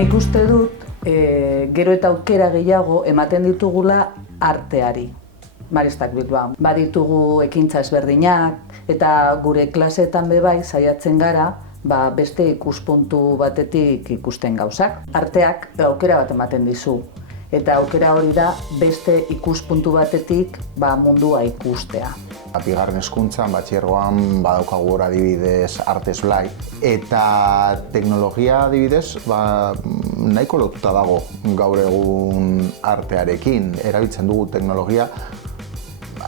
Nik uste dut, gero eta aukera gehiago ematen ditugula arteari. Maristak Bilbao. Baditugu ekintza ezberdinak eta gure klaseetan bai saiatzen gara beste ikuspuntu batetik ikusten gauzak. Arteak aukera bat ematen dizu. Eta aukera hori da beste ikuspuntu batetik mundua ikustea. Bigarren hezkuntzan, batxilergoan badaukagu hor adibidez Artes Blai. Eta teknologia adibidez nahiko lotuta dago gaur egun artearekin. Erabiltzen dugu teknologia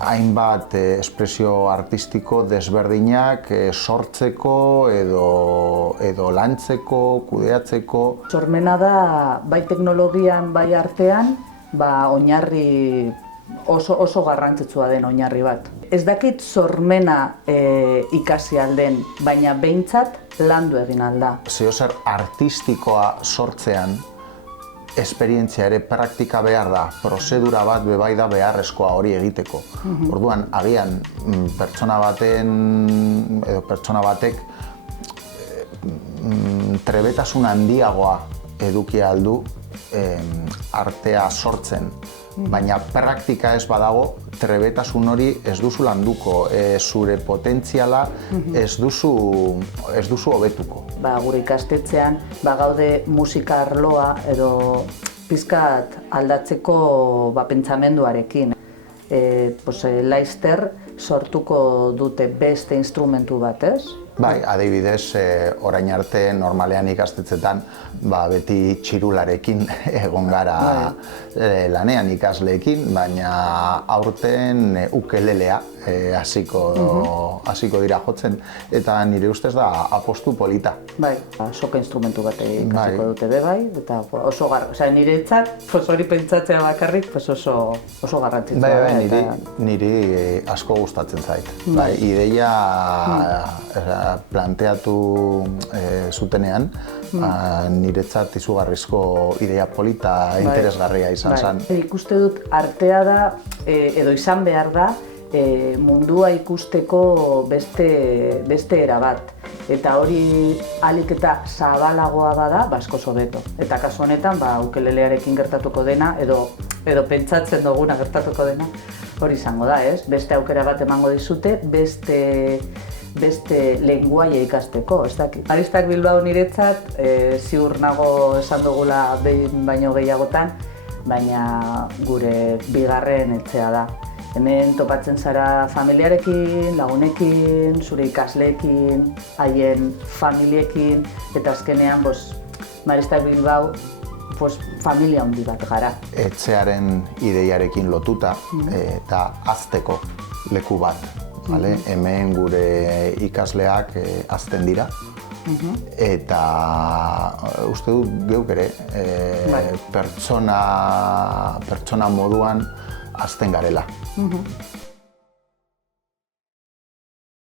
hainbat espresio artistiko desberdinak sortzeko edo lantzeko, kudeatzeko. Sormena da bai teknologian, bai artean, oinarri oso garrantzitsua den oinarri bat. Ez dakit sormena ikasi alden, baina behintzat landu egin alda. Zeozer artistikoa sortzean, esperientzia ere praktika behar da, prozedura bat bai da beharrezkoa hori egiteko. Orduan, agian pertsona batek trebetasun handiagoa eduki aldu artea sortzen, baina praktika ez badago, trebetasun hori ez duzu landuko, zure potentziala ez duzu hobetuko. Gure ikastetxean gaude musika arloa edo pizkat aldatzeko pentsamenduarekin. Laster sortuko dute beste instrumentu bat, ez? Bai, adibidez, orain arte normalean ikastetxetan beti txirularekin egon gara lanean ikasleekin, baina aurten ukelelea hasiko dira jotzen, eta nire ustez da apostu polita. Bai, soka instrumentu bat ikasiko dute bai, eta niretzat hori pentsatzea bakarrik oso garrantzitsua. Bai, niri asko gustatzen zait. Ideia planteatu zutenean, niretzat izugarrizko idea polita interesgarria izan zen. Ikuste dut artea da, edo izan behar da, mundua ikusteko beste era bat. Eta hori ahalik eta zabalagoa bada, askoz hobeto. Eta kasu honetan, ukelelearekin gertatuko dena, edo pentsatzen duguna gertatuko dena, hori izango da, ez? Beste aukera bat emango dizute, beste lenguaia ikasteko, ez dakit. Maristak Bilbao niretzat, ziur nago esan dugula behin baino gehiagotan, baina gure bigarren etxea da. Hemen topatzen zara familiarekin, lagunekin, zure ikasleekin, haien familiekin, eta azkenean Maristak Bilbao familia handi bat gara. Etxearen ideiarekin lotuta eta hazteko leku bat. Hemen gure ikasleak hazten dira, eta uste dut geuk ere pertsona moduan hazten garela.